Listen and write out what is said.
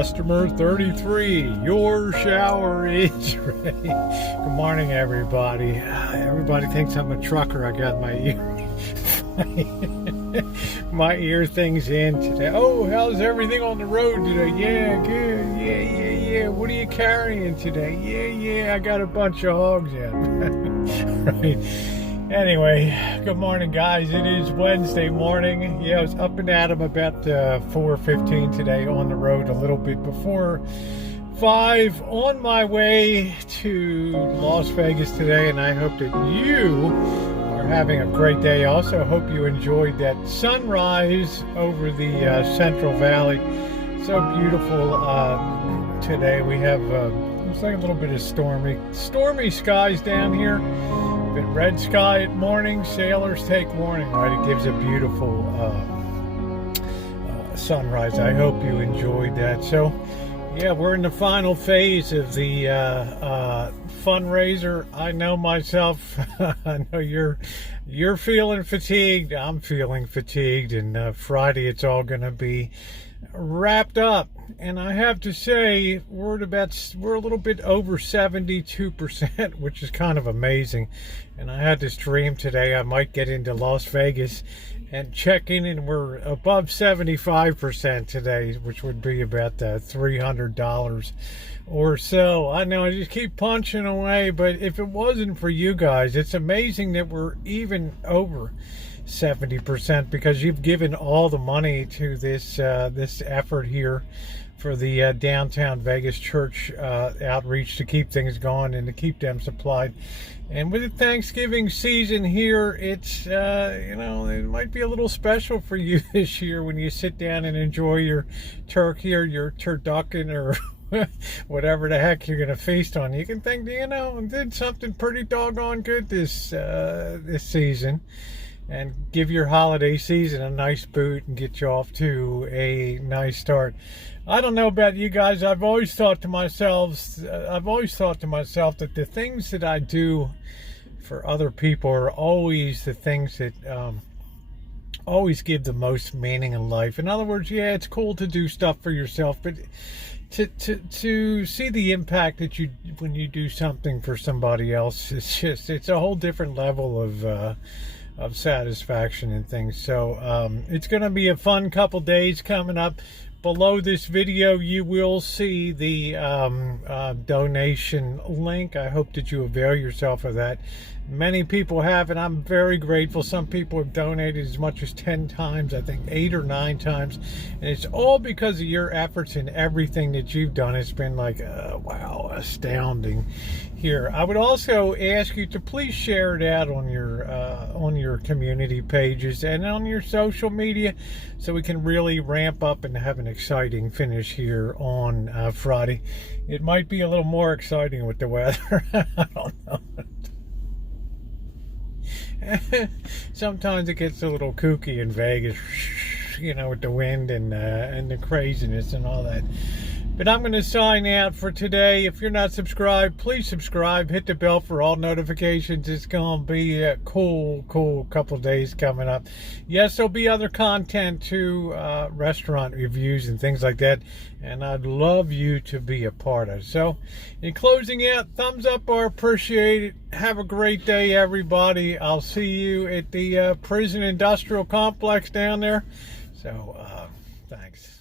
Customer 33, your shower is ready. Good morning, everybody. Everybody thinks I'm a trucker. I got my ear things in today. Oh, how's everything on the road today? Yeah, good. Yeah. What are you carrying today? Yeah. I got a bunch of hogs in. Right. Anyway, good morning, guys. It is Wednesday morning. Yeah, I was up and at 'em about 4:15 today, on the road a little bit before 5, on my way to Las Vegas today, and I hope that you are having a great day. Also, hope you enjoyed that sunrise over the Central Valley. So beautiful today. We have it's like a little bit of stormy skies down here. But red sky at morning, sailors take warning, right? It gives a beautiful sunrise. I hope you enjoyed that. So, yeah, we're in the final phase of the fundraiser. I know myself. I know you're feeling fatigued. I'm feeling fatigued, and Friday it's all going to be wrapped up. And I have to say, we're a little bit over 72%, which is kind of amazing. And I had this dream today I might get into Las Vegas and check in, and we're above 75% today, which would be about $300 or so. I know I just keep punching away, but if it wasn't for you guys, it's amazing that we're even over 70%, because you've given all the money to this effort here for the downtown Vegas church outreach, to keep things going and to keep them supplied. And with the Thanksgiving season here, it's it might be a little special for you this year when you sit down and enjoy your turkey or your turducken or whatever the heck you're gonna feast on. You can think, I did something pretty doggone good this season, and give your holiday season a nice boot and get you off to a nice start. I don't know about you guys. I've always thought to myself that the things that I do for other people are always the things that always give the most meaning in life. In other words, yeah, it's cool to do stuff for yourself, but to see the impact that when you do something for somebody else, it's a whole different level of satisfaction and things. So it's going to be a fun couple days coming up. Below this video, you will see the donation link. I hope that you avail yourself of that. Many people have, and I'm very grateful. Some people have donated as much as 10 times, I think 8 or 9 times. And it's all because of your efforts and everything that you've done. It's been like, wow, astounding here. I would also ask you to please share it out on your community pages and on your social media, so we can really ramp up and have an exciting finish here on Friday. It might be a little more exciting with the weather. I don't know. Sometimes it gets a little kooky in Vegas, with the wind and the craziness and all that. But I'm going to sign out for today. If you're not subscribed, please subscribe. Hit the bell for all notifications. It's going to be a cool couple of days coming up. Yes, there'll be other content too, restaurant reviews and things like that. And I'd love you to be a part of it. So, in closing out, thumbs up or appreciate it. Have a great day, everybody. I'll see you at the Prison Industrial Complex down there. So, thanks.